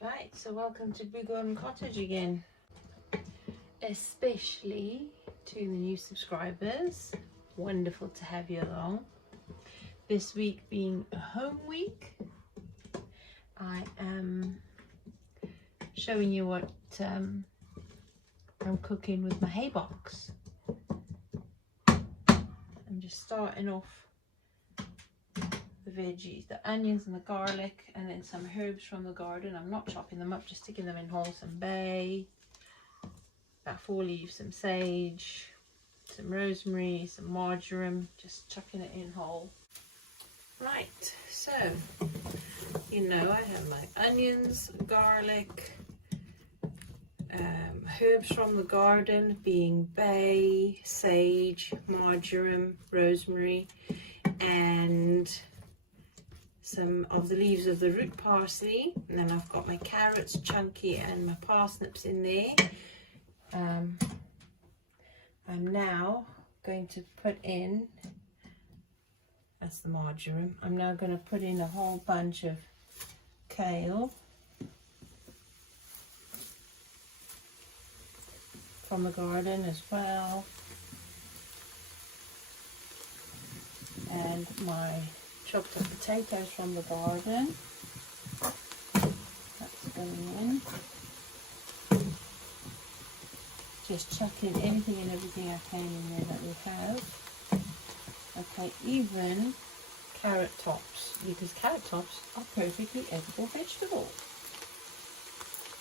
Right, so welcome to Boo Cottage again, especially to the new subscribers. Wonderful to have you along. This week being a home week, I am showing you what I'm cooking with my haybox. I'm just starting off the veggies, the onions and the garlic, and then some herbs from the garden. I'm not chopping them up, just sticking them in whole. Some bay, about 4 leaves, some sage, some rosemary, some marjoram, just chucking it in whole. Right, so you know I have my onions, garlic, herbs from the garden being bay, sage, marjoram, rosemary, and some of the leaves of the root parsley. And then I've got my carrots chunky and my parsnips in there. I'm now going to put in, that's the marjoram, I'm now going to put in a whole bunch of kale from the garden as well, and my chopped up potatoes from the garden. That's going in. Just chucking anything and everything I can in there that we have. Okay, even carrot tops, because carrot tops are perfectly edible vegetable.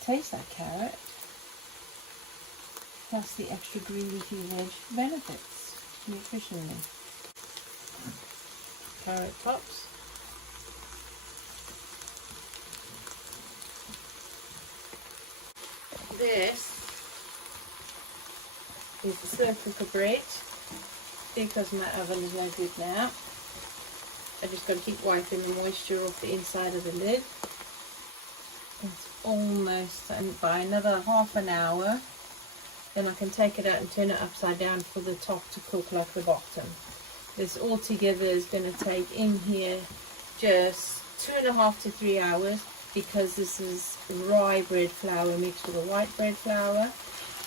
Taste that carrot, plus the extra green leafy veg benefits nutritionally. Carrot tops. This is the slow cooker bread, because my oven is no good now. I just got to keep wiping the moisture off the inside of the lid. It's almost, and by another half an hour then I can take it out and turn it upside down for the top to cook like the bottom. This altogether is going to take in here just 2.5 to 3 hours, because this is rye bread flour mixed with a white bread flour,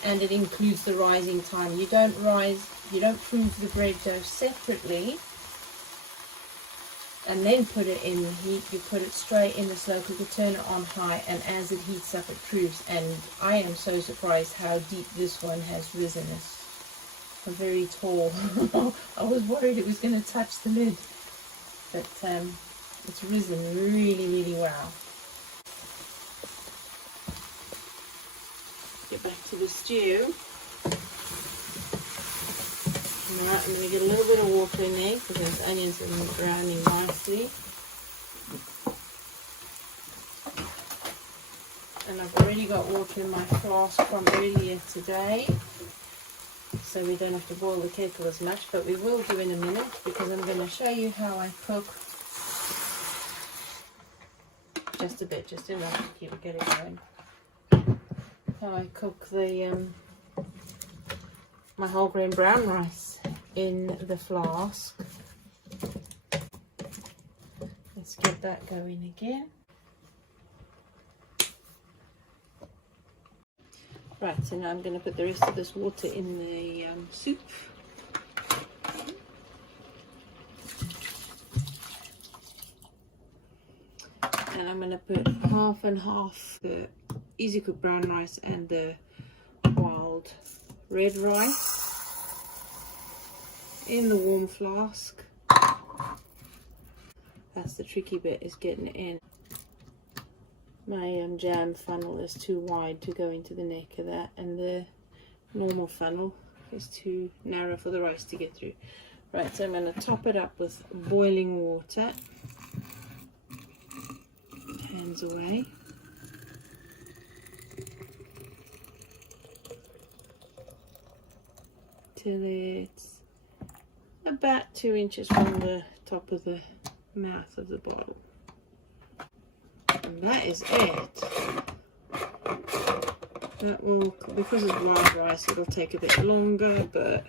and it includes the rising time. You don't prove the bread dough separately and then put it in the heat. You put it straight in the slow cooker, turn it on high, and as it heats up it proves. And I am so surprised how deep this one has risen. It's very tall. I was worried it was going to touch the lid, but it's risen really well. Get back to the stew. Alright, I'm going to get a little bit of water in there because those onions are browning nicely. And I've already got water in my flask from earlier today, so we don't have to boil the kettle as much, but we will do in a minute, because I'm going to show you how I cook. Just a bit, just enough to get it going. How I cook the my whole grain brown rice in the flask. Let's get that going again. Right, so now I'm going to put the rest of this water in the soup. And I'm going to put half and half the easy cooked brown rice and the wild red rice in the warm flask. That's the tricky bit, is getting it in. My jam funnel is too wide to go into the neck of that, and the normal funnel is too narrow for the rice to get through. Right, so I'm going to top it up with boiling water. Hands away. Till it's about 2 inches from the top of the mouth of the bottle. And that is it. That will, because it's wild rice, it'll take a bit longer, but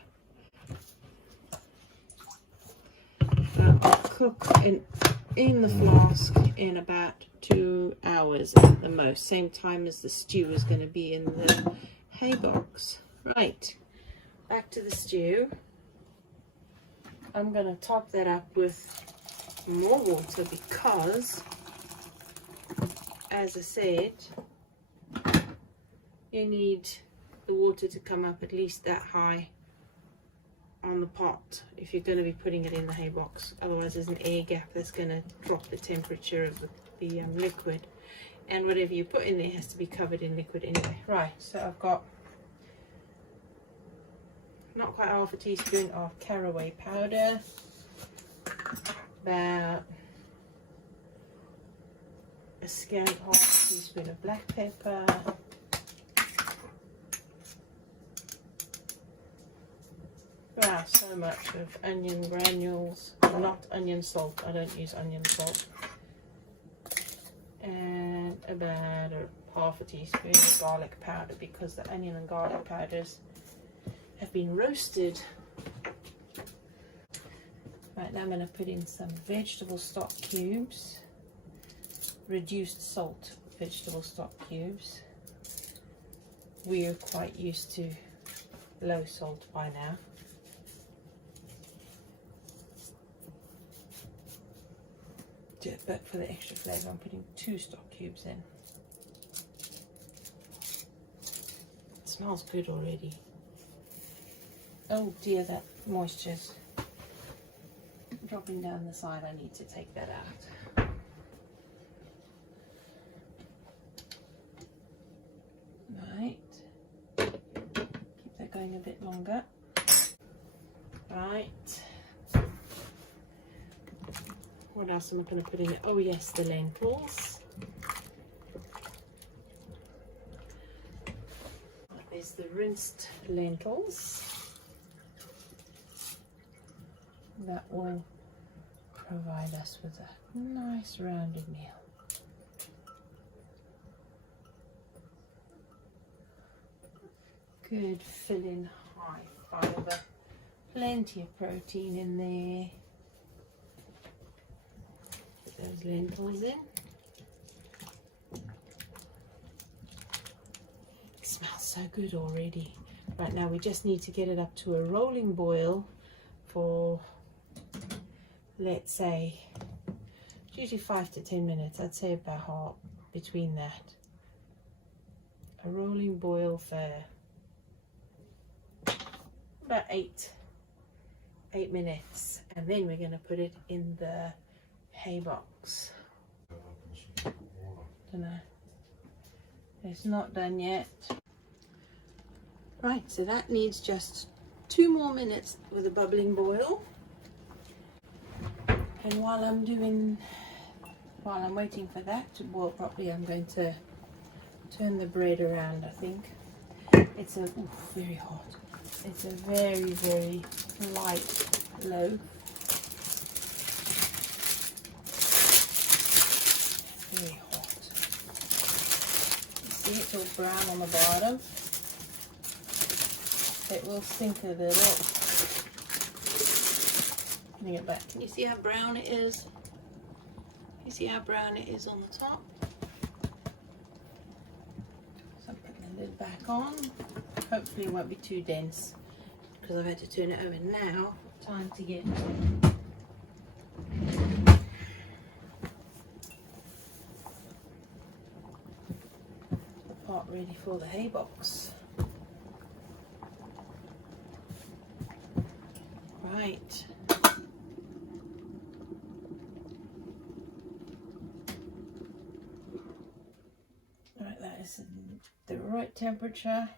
that will cook in in the flask in about 2 hours at the most. Same time as the stew is going to be in the hay box. Right, back to the stew. I'm going to top that up with more water because, as I said, you need the water to come up at least that high on the pot if you're going to be putting it in the hay box. Otherwise there's an air gap that's going to drop the temperature of the liquid, and whatever you put in there has to be covered in liquid anyway. Right, so I've got not quite half a teaspoon of caraway powder, about a scant half teaspoon of black pepper, so much of onion granules, not onion salt, I don't use onion salt, and about half a teaspoon of garlic powder because the onion and garlic powders have been roasted. Right, now I'm going to put in some vegetable stock cubes, reduced salt vegetable stock cubes. We're quite used to low salt by now. But for the extra flavour I'm putting 2 stock cubes in. It smells good already. Oh dear, that moisture's dropping down the side. I need to take that out. Right, keep that going a bit longer. Right, what else am I going to put in it? Oh yes, the lentils. Right, there's the rinsed lentils. That will provide us with a nice rounded meal. Good filling, high fibre, plenty of protein in there. Put those lentils in. It smells so good already. Right, now we just need to get it up to a rolling boil for, let's say, it's usually 5 to 10 minutes. I'd say about half between that. A rolling boil for about 8 minutes, and then we're going to put it in the hay box. Don't know. It's not done yet. Right, so that needs just 2 more minutes with a bubbling boil. And while I'm waiting for that to boil properly, I'm going to turn the bread around. I think it's a very hot. It's a very, very light loaf. Very hot. You see it's all brown on the bottom. It will sink a little. Bring it back. Can you see how brown it is? You see how brown it is on the top? So I'm putting the lid back on. Hopefully it won't be too dense because I've had to turn it over now. Time to get the pot ready for the hay box. Right. Right, that is the right temperature.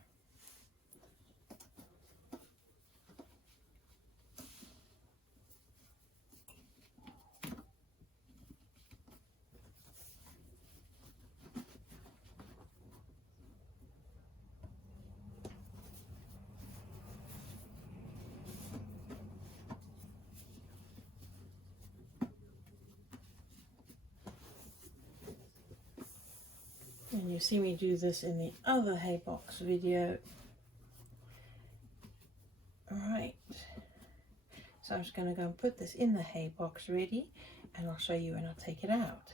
And you see me do this in the other hay box video. Alright, so I'm just going to go and put this in the hay box ready, and I'll show you when I take it out.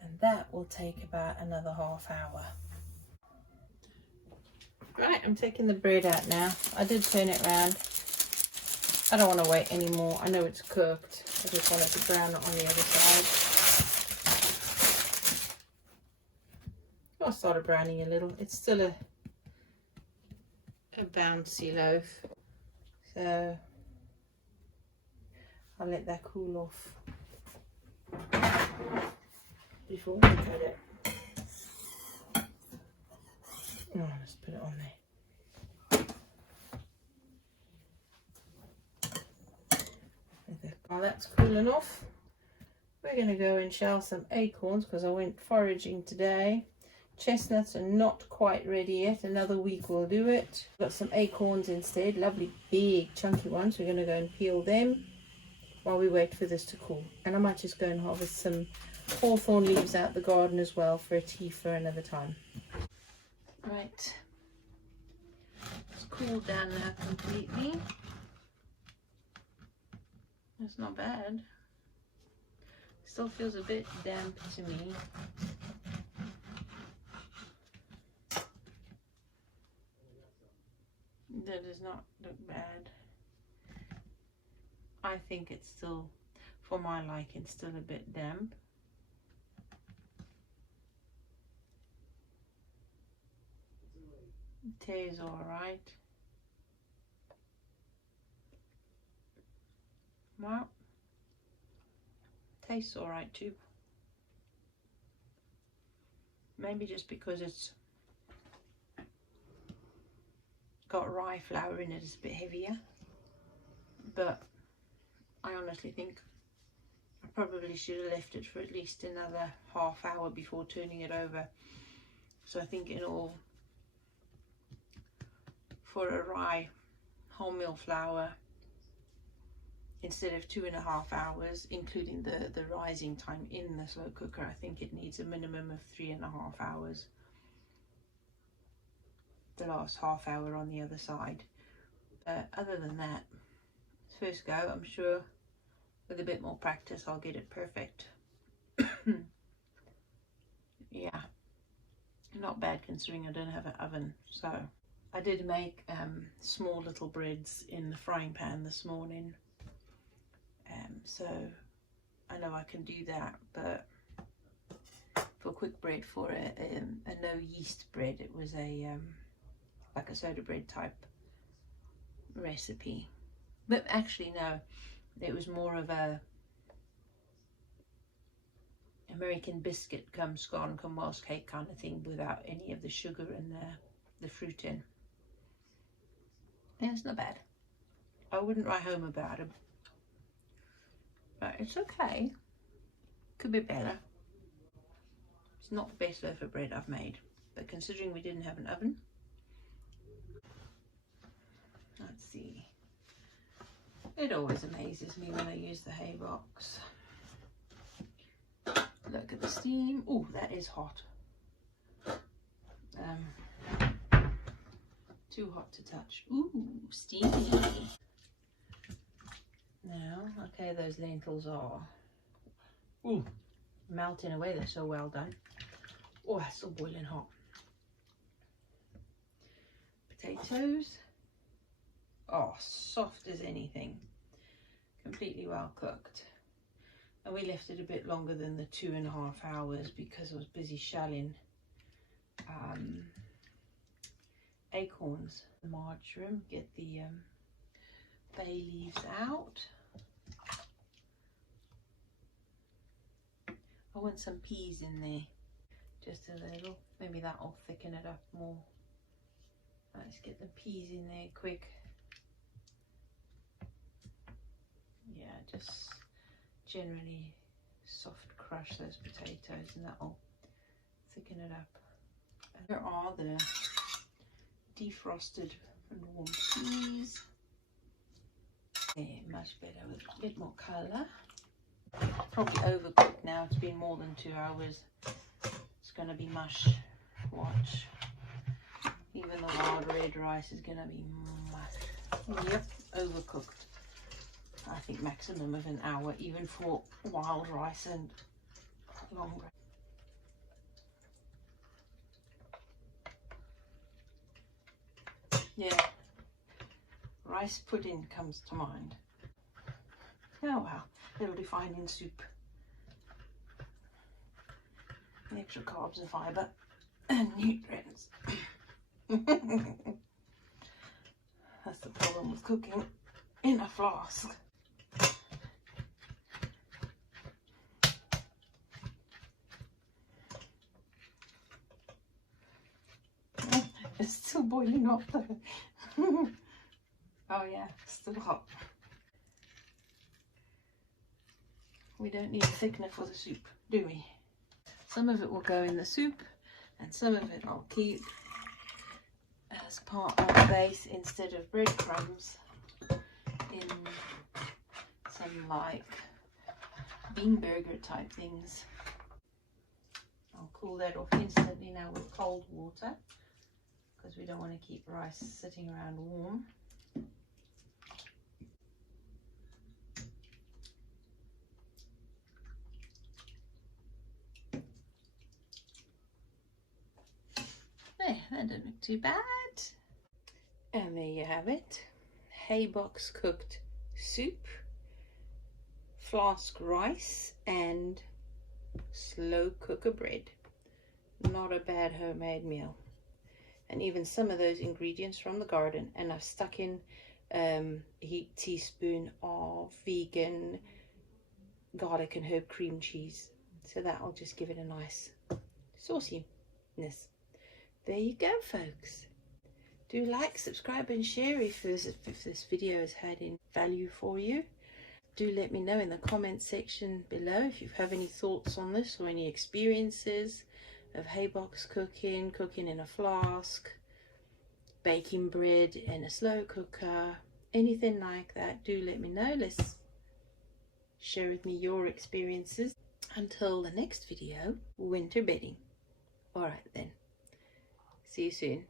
And that will take about another half hour. Right, I'm taking the bread out now. I did turn it around. I don't want to wait anymore. I know it's cooked. I just want it to brown it on the other side. I started browning a little. It's still a bouncy loaf. So I'll let that cool off before we cut it. Oh, let's put it on there. While that's cooling off, we're going to go and shell some acorns because I went foraging today. Chestnuts are not quite ready yet. Another week will do it. Got some acorns instead, lovely big chunky ones. We're going to go and peel them while we wait for this to cool. And I might just go and harvest some hawthorn leaves out the garden as well for a tea for another time. Right, it's cooled down now completely. That's not bad. Still feels a bit damp to me. That does not look bad. I think it's still, for my liking, still a bit damp. Tea is alright. Well, tastes alright too. Maybe just because it's got rye flour in it, it's a bit heavier. But I honestly think I probably should have left it for at least another half hour before turning it over. So I think in all, for a rye wholemeal flour, instead of 2.5 hours, including the rising time in the slow cooker, I think it needs a minimum of 3.5 hours. The last half hour on the other side. Other than that, first go, I'm sure with a bit more practice I'll get it perfect. Yeah, not bad considering I don't have an oven. So I did make small little breads in the frying pan this morning. So I know I can do that, but for quick bread, for a no yeast bread, it was a like a soda bread type recipe. But actually no, it was more of a American biscuit come scone come Welsh cake kind of thing, without any of the sugar and the fruit in. Yeah, it's not bad. I wouldn't write home about it, but it's okay. Could be better. It's not the best loaf of bread I've made, but considering we didn't have an oven. Let's see. It always amazes me when I use the haybox. Look at the steam. Oh, that is hot. Too hot to touch. Ooh, steamy. Now, okay, those lentils are melting away. They're so well done. Oh, it's still boiling hot. Potatoes. Oh, soft as anything. Completely well cooked. And we left it a bit longer than the 2.5 hours because I was busy shelling acorns. Marjoram, get the bay leaves out. I want some peas in there, just a little. Maybe that'll thicken it up more. Let's get the peas in there quick. Yeah, just generally soft crush those potatoes and that'll thicken it up. And here are the defrosted and warm peas. There, much better with a bit more colour. Probably overcooked now. It's been more than 2 hours. It's going to be mush. Watch. Even the wild red rice is going to be mush. Yep, overcooked. I think maximum of an hour, even for wild rice and long rice. Yeah, rice pudding comes to mind. Oh well, it'll be fine in soup. The extra carbs and fibre and nutrients. That's the problem with cooking in a flask. It's still boiling up though. Oh yeah, still hot. We don't need a thickener for the soup, do we? Some of it will go in the soup and some of it I'll keep as part of the base instead of breadcrumbs in some like bean burger type things. I'll cool that off instantly now with cold water because we don't want to keep rice sitting around warm. There, that didn't look too bad. And there you have it. Haybox cooked soup, flask rice and slow cooker bread. Not a bad homemade meal. And even some of those ingredients from the garden, and I've stuck in a heaped teaspoon of vegan garlic and herb cream cheese, so that'll just give it a nice sauciness. There you go, folks. Do like, subscribe and share if this video has had any value for you. Do let me know in the comment section below if you have any thoughts on this or any experiences of haybox cooking, cooking in a flask, baking bread in a slow cooker, anything like that. Do let me know. Let's share with me your experiences. Until the next video, winter bedding. Alright then, see you soon.